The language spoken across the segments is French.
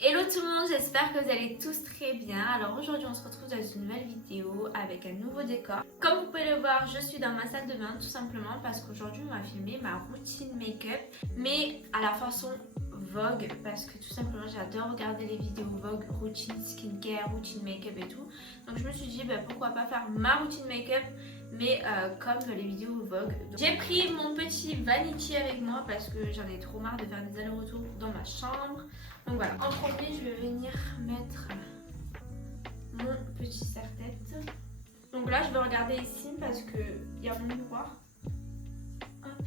Hello tout le monde, j'espère que vous allez tous très bien. Alors aujourd'hui on se retrouve dans une nouvelle vidéo avec un nouveau décor. Comme vous pouvez le voir, je suis dans ma salle de bain tout simplement parce qu'aujourd'hui on va filmer ma routine make-up, mais à la façon Vogue, parce que tout simplement j'adore regarder les vidéos Vogue, routine skincare, routine make-up et tout. Donc je me suis dit pourquoi pas faire ma routine make-up mais comme les vidéos Vogue. J'ai pris mon petit vanity avec moi parce que j'en ai trop marre de faire des allers-retours dans ma chambre. Donc voilà, en premier je vais venir mettre mon petit serre-tête. Donc là je vais regarder ici parce qu'il y a mon miroir. Hop.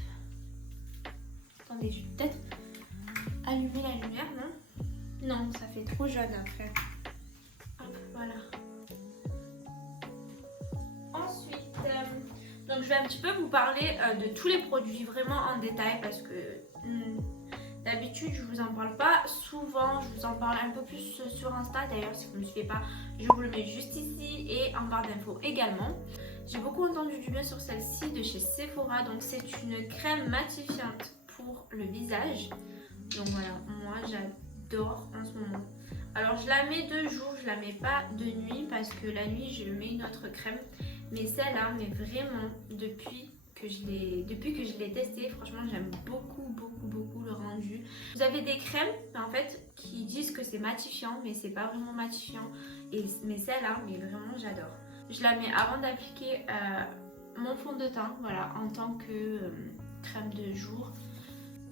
Attendez, je vais peut-être allumer la lumière, non? Non, ça fait trop jaune après. Hop, voilà. Ensuite, donc je vais un petit peu vous parler de tous les produits vraiment en détail parce que d'habitude je vous en parle pas souvent, je vous en parle un peu plus sur Insta. D'ailleurs si vous ne me suivez pas, je vous le mets juste ici et en barre d'infos également. J'ai beaucoup entendu du bien sur celle-ci de chez Sephora, donc c'est une crème matifiante pour le visage. Donc voilà, moi j'adore en ce moment. Alors je la mets de jour, je la mets pas de nuit parce que la nuit je mets une autre crème. Mais celle-là, mais vraiment, depuis que je l'ai testée, franchement j'aime beaucoup le rendu. Vous avez des crèmes en fait qui disent que c'est matifiant, mais c'est pas vraiment matifiant. Mais celle-là, mais vraiment j'adore. Je la mets avant d'appliquer mon fond de teint, voilà, en tant que crème de jour.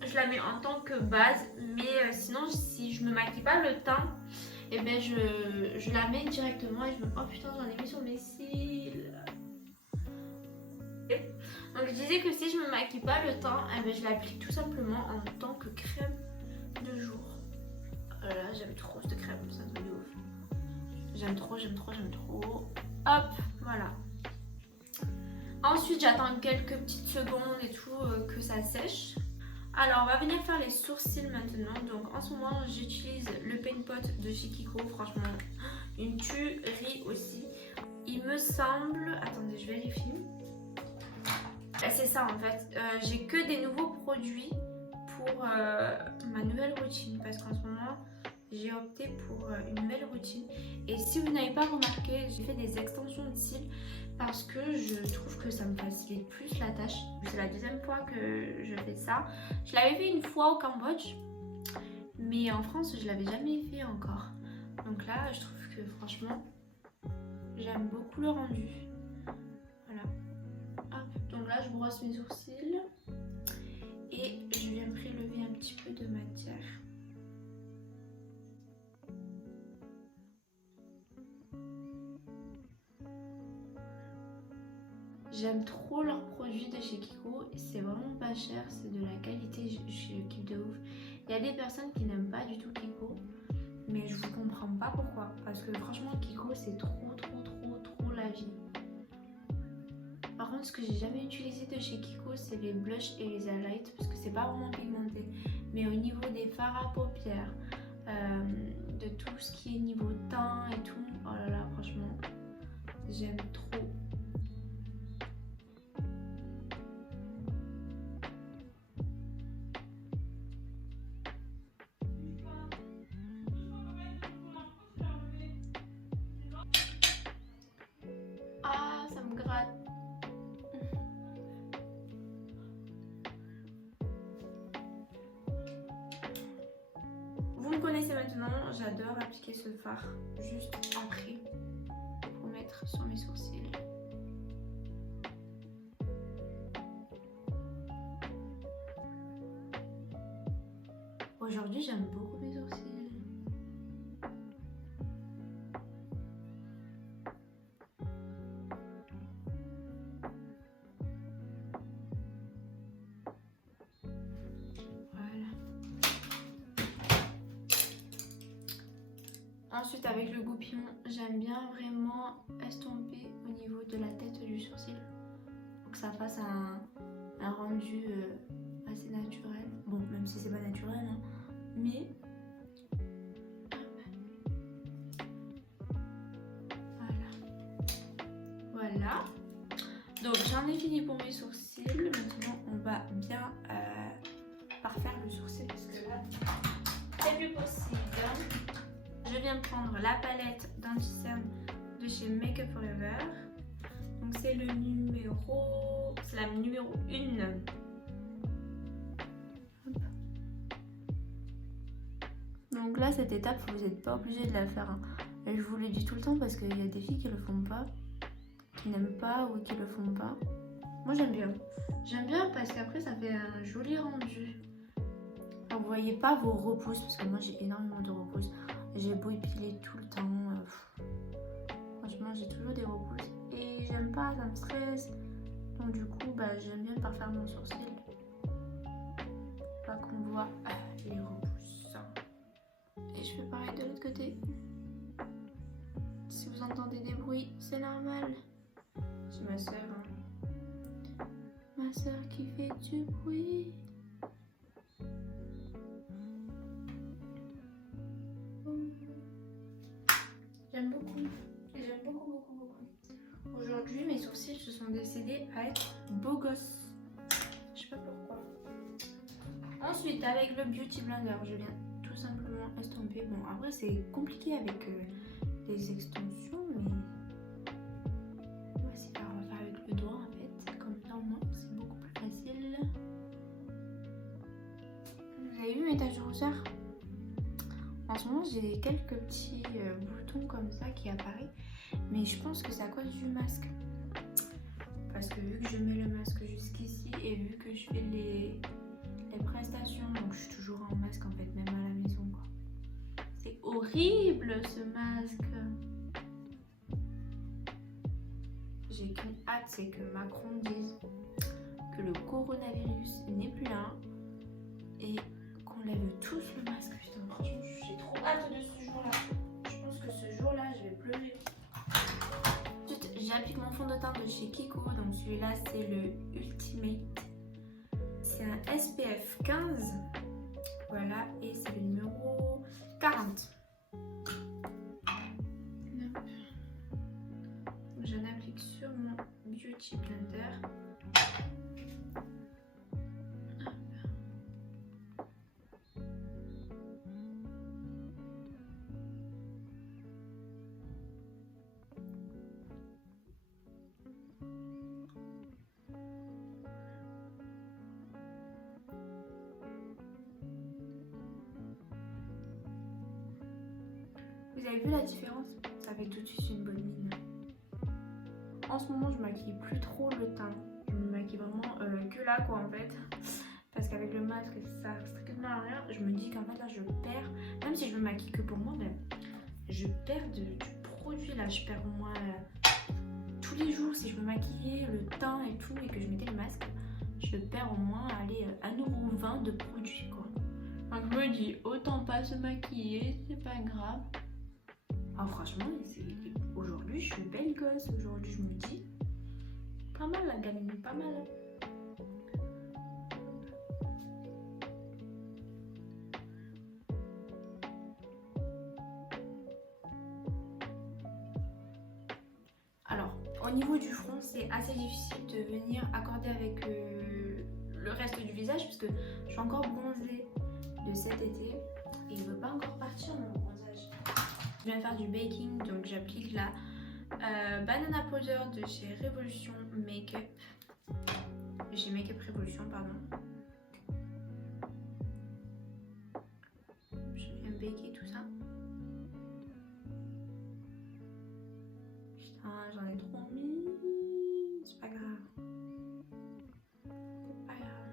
Je la mets en tant que base, mais sinon si je me maquille pas le teint, et bien je la mets directement et je me... Oh putain, j'en ai mis sur mes cils. Donc je disais que si je me maquille pas le teint, et bien je l'applique tout simplement en tant que crème de jour. Là j'aime trop cette crème, c'est un truc de ouf. J'aime trop. Hop, voilà. Ensuite j'attends quelques petites secondes et tout que ça sèche. Alors on va venir faire les sourcils maintenant. Donc en ce moment j'utilise le Paint Pot de chez Kiko. Franchement une tuerie aussi. Il me semble... Attendez, je vérifie. C'est ça en fait. J'ai que des nouveaux produits pour ma nouvelle routine. Parce qu'en ce moment j'ai opté pour une nouvelle routine. Et si vous n'avez pas remarqué, j'ai fait des extensions de cils. Parce que je trouve que ça me facilite plus la tâche. C'est la deuxième fois que je fais ça. Je l'avais fait une fois au Cambodge, mais en France je l'avais jamais fait encore. Donc là je trouve que franchement j'aime beaucoup le rendu. Voilà. Hop. Donc là je brosse mes sourcils et je viens prélever un petit peu de matière. J'aime trop leurs produits de chez Kiko, c'est vraiment pas cher, c'est de la qualité, je kiffe de ouf. Il y a des personnes qui n'aiment pas du tout Kiko, mais je vous comprends pas pourquoi, parce que franchement Kiko c'est trop la vie. Par contre ce que j'ai jamais utilisé de chez Kiko c'est les blushs et les highlights, parce que c'est pas vraiment pigmenté, mais au niveau des fards à paupières, de tout ce qui est niveau teint et tout, oh là là franchement j'aime trop. Vous me connaissez maintenant, j'adore appliquer ce fard juste après pour mettre sur mes sourcils. Aujourd'hui j'aime beaucoup mes sourcils. Ensuite avec le goupillon, j'aime bien vraiment estomper au niveau de la tête du sourcil pour que ça fasse un rendu assez naturel. Bon, même si c'est pas naturel, hein, mais voilà. Donc j'en ai fini pour mes sourcils. Maintenant on va bien parfaire le sourcil parce que là c'est plus possible. Je viens de prendre la palette d'anti-cerne de chez Make Up Forever. Donc c'est le numéro... C'est la numéro 1. Donc là, cette étape, vous n'êtes pas obligé de la faire. Hein. Et je vous le dis tout le temps parce qu'il y a des filles qui le font pas, qui n'aiment pas ou qui le font pas. Moi, j'aime bien. J'aime bien parce qu'après, ça fait un joli rendu. Alors, vous voyez pas vos repousses parce que moi, j'ai énormément de repousses. J'ai beau épiler tout le temps. Franchement, j'ai toujours des repousses. Et j'aime pas, ça me stresse. Donc du coup, j'aime bien parfaire mon sourcil. Pas qu'on voit les repousses. Et je fais pareil de l'autre côté. Si vous entendez des bruits, c'est normal. C'est ma soeur. Hein. Ma soeur qui fait du bruit. J'aime beaucoup. J'aime beaucoup, beaucoup, beaucoup. Aujourd'hui, mes sourcils se sont décidés à être beaux gosses. Je sais pas pourquoi. Ensuite, avec le Beauty Blender, je viens tout simplement estomper. Bon, après, c'est compliqué avec les extensions, mais voici, on va faire avec le doigt en fait. Comme ça, au moins, c'est beaucoup plus facile. Vous avez vu mes taches de rousseur? En ce moment, j'ai quelques petits boutons comme ça qui apparaissent, mais je pense que c'est à cause du masque. Parce que vu que je mets le masque jusqu'ici et vu que je fais les prestations, donc je suis toujours en masque en fait, même à la maison quoi. C'est horrible ce masque. J'ai qu'une hâte, c'est que Macron dise que le coronavirus n'est plus là et qu'on lève tous le masque. Putain, franchement, j'ai trop hâte de ce jour-là. Je pense que ce jour-là, je vais pleurer. Ensuite, j'applique mon fond de teint de chez Kiko. Donc celui-là, c'est le Ultimate. C'est un SPF 15. Voilà, et c'est le numéro 40. J'en applique sur mon Beauty Blender. Vous avez vu la différence? Ça fait tout de suite une bonne mine. En ce moment, je maquille plus trop le teint. Je me maquille vraiment que là, quoi, en fait. Parce qu'avec le masque, ça sert strictement à rien. Je me dis qu'en fait, là, je perds. Même si je me maquille que pour moi, mais je perds du produit, là. Je perds au moins tous les jours. Si je me maquillais le teint et tout, et que je mettais le masque, je perds au moins, allez, 1,20 € de produit, quoi. Donc, je me dis, autant pas se maquiller, c'est pas grave. Ah, franchement, aujourd'hui, je suis belle gosse. Aujourd'hui, je me dis, pas mal la gamine, pas mal. Alors, au niveau du front, c'est assez difficile de venir accorder avec le reste du visage parce que je suis encore bronzée de cet été et il ne veut pas encore partir mon bronzage. Je viens faire du baking, donc j'applique la Banana Powder de chez Revolution Makeup. Chez Makeup Revolution, pardon. Je viens baker tout ça. Putain, j'en ai trop mis. C'est pas grave. C'est pas grave.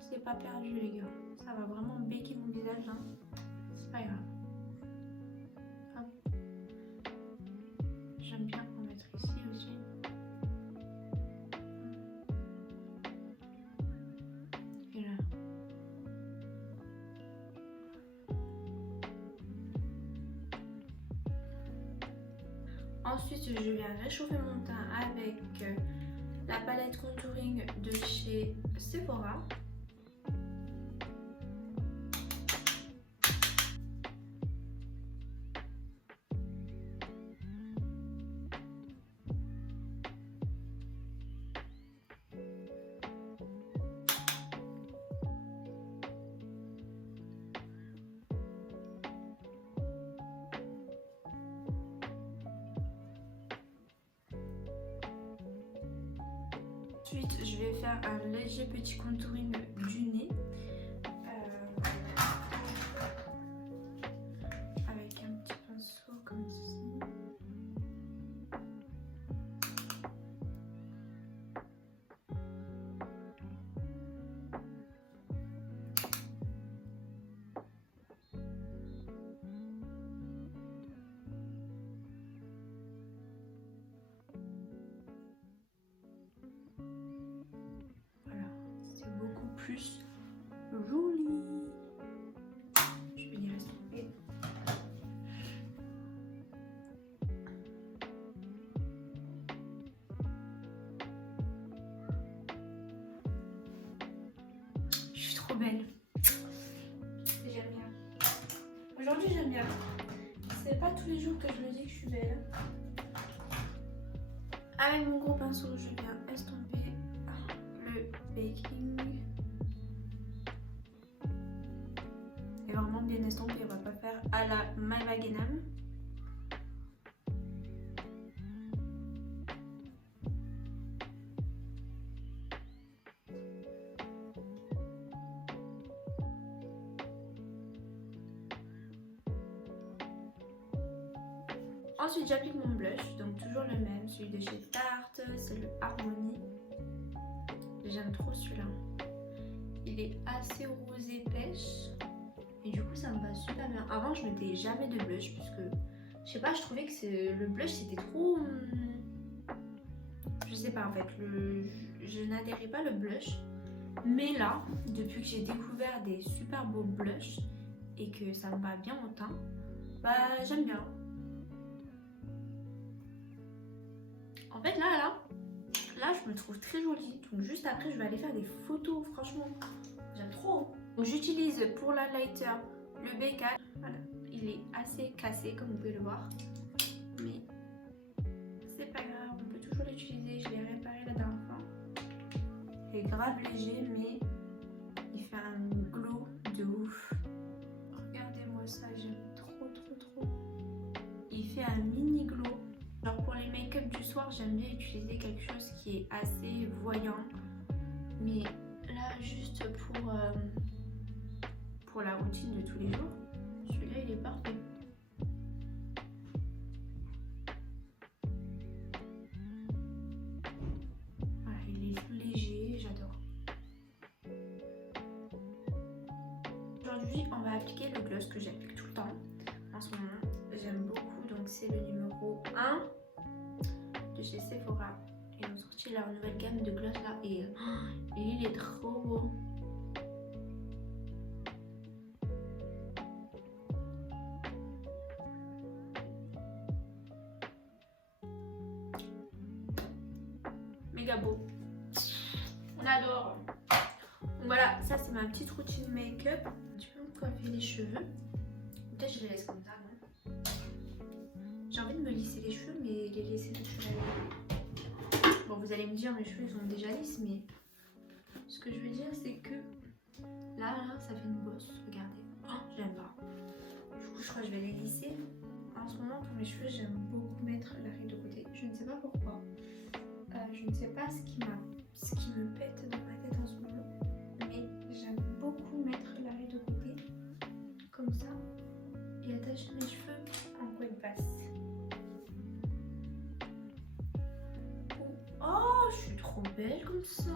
C'est pas perdu les gars. Ça va vraiment baker mon visage. Hein. C'est pas grave. J'aime bien en mettre ici aussi. Et là. Ensuite, je viens réchauffer mon teint avec la palette contouring de chez Sephora. Ensuite, je vais faire un léger petit contouring du nez. Avec un petit pinceau comme ceci. Plus joli. Je vais y rester. Je suis trop belle. J'aime bien. Aujourd'hui j'aime bien. C'est pas tous les jours que je me dis que je suis belle. Avec mon gros pinceau, je viens estomper le baking. Vraiment bien estompé, on va pas faire à la My Wagenham. Ensuite j'applique mon blush, donc toujours le même, celui de chez Tarte, c'est le Harmony. J'aime trop celui-là. Il est assez rosé pêche. Et du coup ça me va super bien. Avant je mettais jamais de blush puisque je sais pas, je trouvais que le blush c'était trop... Je sais pas en fait, je n'adhérais pas le blush. Mais là, depuis que j'ai découvert des super beaux blushs et que ça me va bien au teint, bah j'aime bien. En fait là je me trouve très jolie. Donc juste après je vais aller faire des photos, franchement j'aime trop. Donc j'utilise pour l'highlighter le B4. Voilà, il est assez cassé comme vous pouvez le voir. Mais c'est pas grave, on peut toujours l'utiliser. Je l'ai réparé la dernière fois. Il est grave léger mais il fait un glow de ouf. Regardez-moi ça, j'aime trop. Il fait un mini glow. Alors pour les make-up du soir, j'aime bien utiliser quelque chose qui est assez voyant. Mais là juste pour la routine de tous les jours, celui-là il est parfait. Voilà, il est léger, j'adore. Aujourd'hui on va appliquer le gloss que j'applique tout le temps en ce moment. J'aime beaucoup, donc c'est le numéro 1 de chez Sephora. Ils ont sorti leur nouvelle gamme de gloss là et il est trop beau. Méga beau. On adore. Donc voilà, ça c'est ma petite routine make-up. Tu peux me coiffer les cheveux. Peut-être je les laisse comme ça, non? J'ai envie de me lisser les cheveux, mais les laisser naturels. Bon, vous allez me dire, mes cheveux ils sont déjà lisses, mais ce que je veux dire, c'est que là, ça fait une bosse. Regardez. Oh, j'aime pas. Du coup, je crois que je vais les lisser. En ce moment, pour mes cheveux, j'aime beaucoup mettre la ride de côté. Je ne sais pas pourquoi. Je ne sais pas ce qui me pète dans ma tête en ce moment, mais j'aime beaucoup mettre la ride de côté, comme ça, et attacher mes cheveux en couette basse. Oh, je suis trop belle comme ça.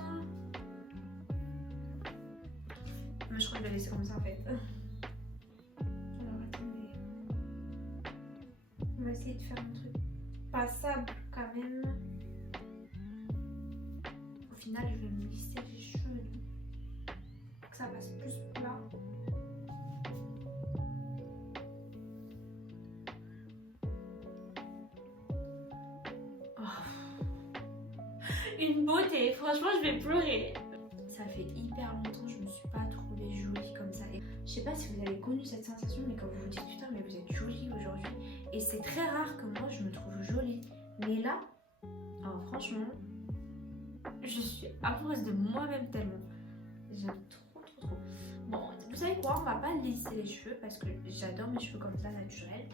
Mais je crois que je vais laisser comme ça en fait. Alors attendez. On va essayer de faire un truc passable quand même. Au final, je vais me lisser les cheveux pour que ça passe plus plat. Une beauté, franchement je vais pleurer. Ça fait hyper longtemps que je me suis pas trouvée jolie comme ça. Et je sais pas si vous avez connu cette sensation, mais quand vous vous dites putain mais vous êtes jolie aujourd'hui. Et c'est très rare que moi je me trouve jolie. Mais là, oh, franchement, je suis amoureuse de moi-même tellement. J'aime trop. Bon, vous savez quoi, on va pas lisser les cheveux parce que j'adore mes cheveux comme ça naturels.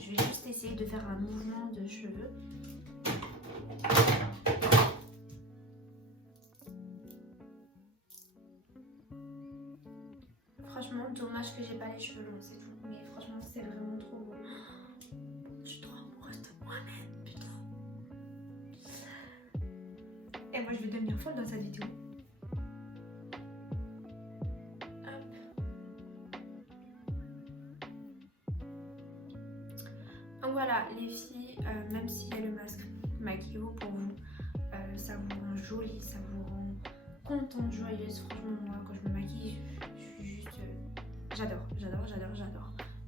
Je vais juste essayer de faire un mouvement de cheveux. dommage que j'ai pas les cheveux longs, c'est tout. Mais franchement, c'est vraiment trop beau. Je suis trop amoureuse de moi-même, putain. Et moi, je vais devenir folle dans cette vidéo. Donc voilà les filles, même s'il y a le masque, maquillez-vous pour vous, ça vous rend jolie, ça vous rend contente, joyeuse. Franchement moi quand je me maquille, je suis juste... j'adore.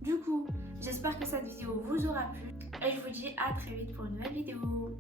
Du coup, j'espère que cette vidéo vous aura plu et je vous dis à très vite pour une nouvelle vidéo.